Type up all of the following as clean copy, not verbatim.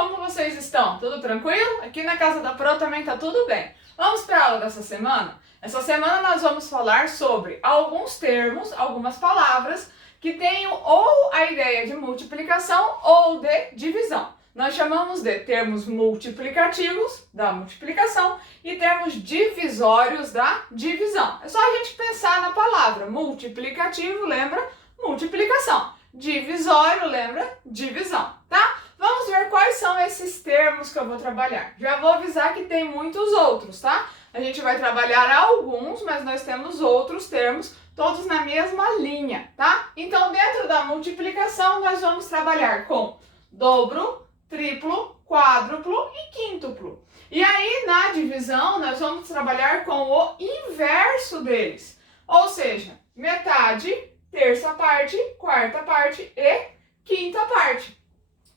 como vocês estão? Tudo tranquilo? Aqui na casa da Pro também tá tudo bem. Vamos para a aula dessa semana? Essa semana nós vamos falar sobre alguns termos, algumas palavras que tenham ou a ideia de multiplicação ou de divisão. Nós chamamos de termos multiplicativos, da multiplicação, e termos divisórios, da divisão. É só a gente pensar na palavra multiplicativo, lembra? Multiplicação. Divisório, lembra? Divisão, tá? Vamos ver quais são esses termos que eu vou trabalhar. Já vou avisar que tem muitos outros, tá? A gente vai trabalhar alguns, mas nós temos outros termos, todos na mesma linha, tá? Então, dentro da multiplicação, nós vamos trabalhar com dobro, triplo, quádruplo e quíntuplo. E aí, na divisão, nós vamos trabalhar com o inverso deles. Ou seja, metade, terça parte, quarta parte e quinta parte.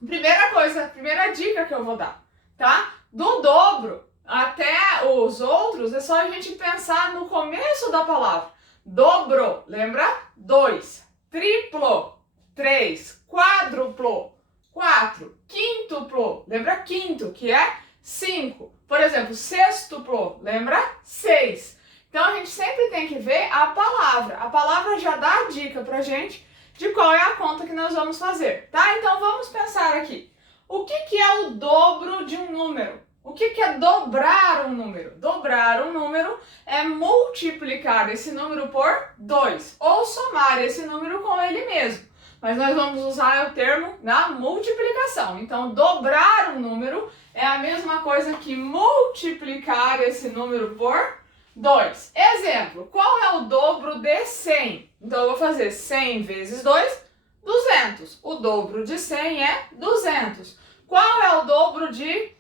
Primeira dica que eu vou dar, tá? Do dobro até os outros, é só a gente pensar no começo da palavra. Dobro, lembra? 2. Triplo, 3. Quádruplo, 4. Quíntuplo, lembra quinto, que é 5. Por exemplo, sextuplo, lembra? 6. Então, a gente sempre tem que ver a palavra. A palavra já dá a dica pra gente de qual é a conta que nós vamos fazer, tá? Então, vamos pensar aqui. O que é o dobro de um número? O que é dobrar um número? Dobrar um número é multiplicar esse número por 2, ou somar esse número com ele mesmo. Mas nós vamos usar o termo na multiplicação. Então, dobrar um número é a mesma coisa que multiplicar esse número por 2. Exemplo, qual é o dobro de 100? Então, eu vou fazer 100 vezes 2, 200. O dobro de 100 é 200. Qual é o dobro de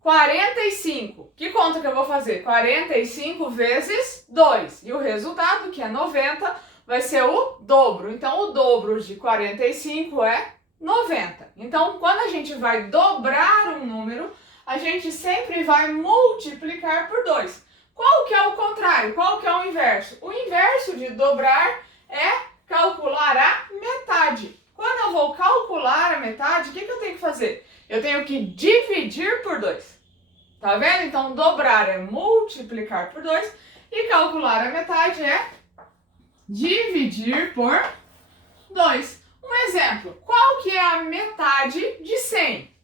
45? Que conta que eu vou fazer? 45 vezes 2. E o resultado, que é 90, vai ser o dobro. Então, o dobro de 45 é 90. Então, quando a gente vai dobrar um número, a gente sempre vai multiplicar por 2. Qual que é o contrário? Qual que é o inverso? O inverso de dobrar é calcular a metade. Quando eu vou calcular a metade, o que eu tenho que fazer? Eu tenho que dividir por 2. Tá vendo? Então, dobrar é multiplicar por 2 e calcular a metade é dividir por 2. Um exemplo, qual que é a metade de 100?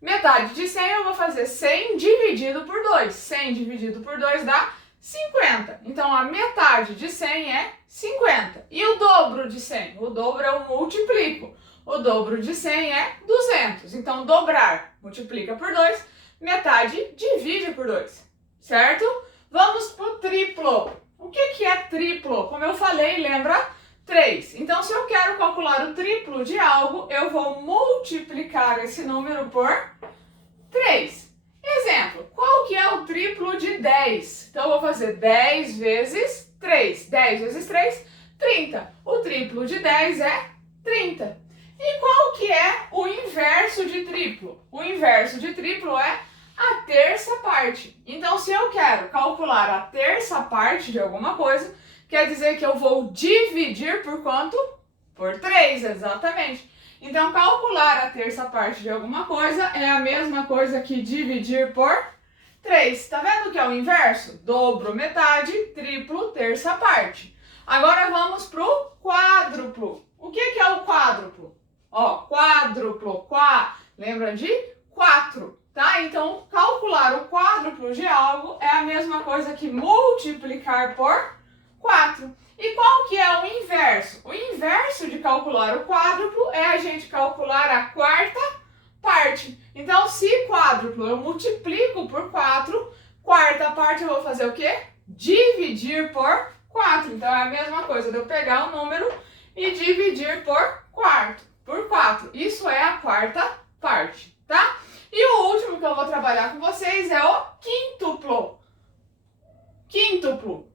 Metade de 100 eu vou fazer 100 dividido por 2. 100 dividido por 2 dá 50. Então, a metade de 100 é 50. E o dobro de 100? O dobro eu multiplico. O dobro de 100 é 200. Então, dobrar multiplica por 2, metade divide por 2. Certo? Vamos para o triplo. O que é triplo? Como eu falei, lembra? 3. Então, se eu quero calcular o triplo de algo, eu vou multiplicar esse número por 3. Exemplo, qual que é o triplo de 10? Então, eu vou fazer 10 vezes 3. 10 vezes 3, 30. O triplo de 10 é 30. E qual que é o inverso de triplo? O inverso de triplo é a terça parte. Então, se eu quero calcular a terça parte de alguma coisa, quer dizer que eu vou dividir por quanto? Por 3, exatamente. Então, calcular a terça parte de alguma coisa é a mesma coisa que dividir por 3. Tá vendo que é o inverso? Dobro, metade, triplo, terça parte. Agora vamos para o quádruplo. O que é o quádruplo? Ó, quádruplo, lembra de 4, tá? Então, calcular o quádruplo de algo é a mesma coisa que multiplicar por 4. E qual que é o inverso? O inverso de calcular o quádruplo é a gente calcular a quarta parte. Então, se quádruplo eu multiplico por 4, quarta parte eu vou fazer o quê? Dividir por 4. Então, é a mesma coisa de eu pegar o número e dividir por 4. Isso é a quarta parte, tá? E o último que eu vou trabalhar com vocês é o quíntuplo. Quíntuplo.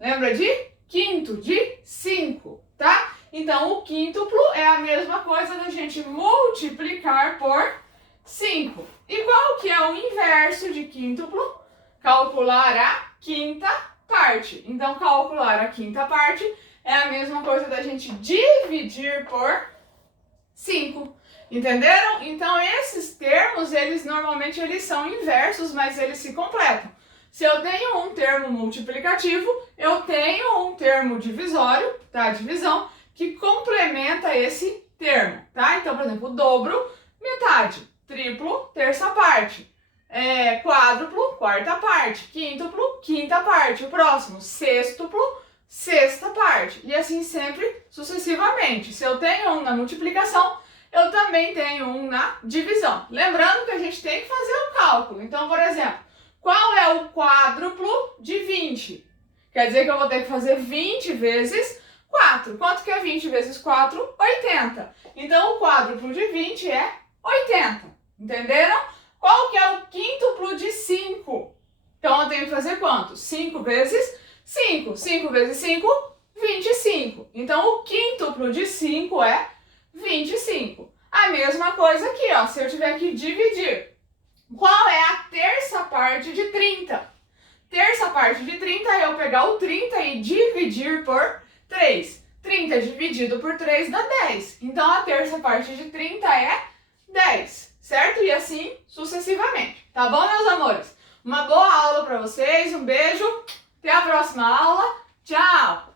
Lembra de quinto, de 5, tá? Então, o quíntuplo é a mesma coisa da gente multiplicar por 5. E qual que é o inverso de quíntuplo? Calcular a quinta parte. Então, calcular a quinta parte é a mesma coisa da gente dividir por 5. Entenderam? Então esses termos, normalmente eles são inversos, mas eles se completam. Se eu tenho um termo multiplicativo, eu tenho um termo divisório, tá? Divisão, que complementa esse termo, tá? Então, por exemplo, dobro, metade, triplo, terça parte, quádruplo, quarta parte, quíntuplo, quinta parte, o próximo, sextuplo, sexta parte, e assim sempre sucessivamente. Se eu tenho um na multiplicação, eu também tenho um na divisão. Lembrando que a gente tem que fazer o cálculo. Então, por exemplo, qual é o quádruplo de 20? Quer dizer que eu vou ter que fazer 20 vezes 4. Quanto que é 20 vezes 4? 80. Então, o quádruplo de 20 é 80. Entenderam? Qual que é o quíntuplo de 5? Então, eu tenho que fazer quanto? 5 vezes 5. 5 vezes 5, 25. Então, o quíntuplo de 5 é 25. A mesma coisa aqui, ó. Se eu tiver que dividir, qual é a terça parte de 30? Terça parte de 30 é eu pegar o 30 e dividir por 3. 30 dividido por 3 dá 10. Então, a terça parte de 30 é 10, certo? E assim sucessivamente. Tá bom, meus amores? Uma boa aula para vocês, um beijo, até a próxima aula, tchau!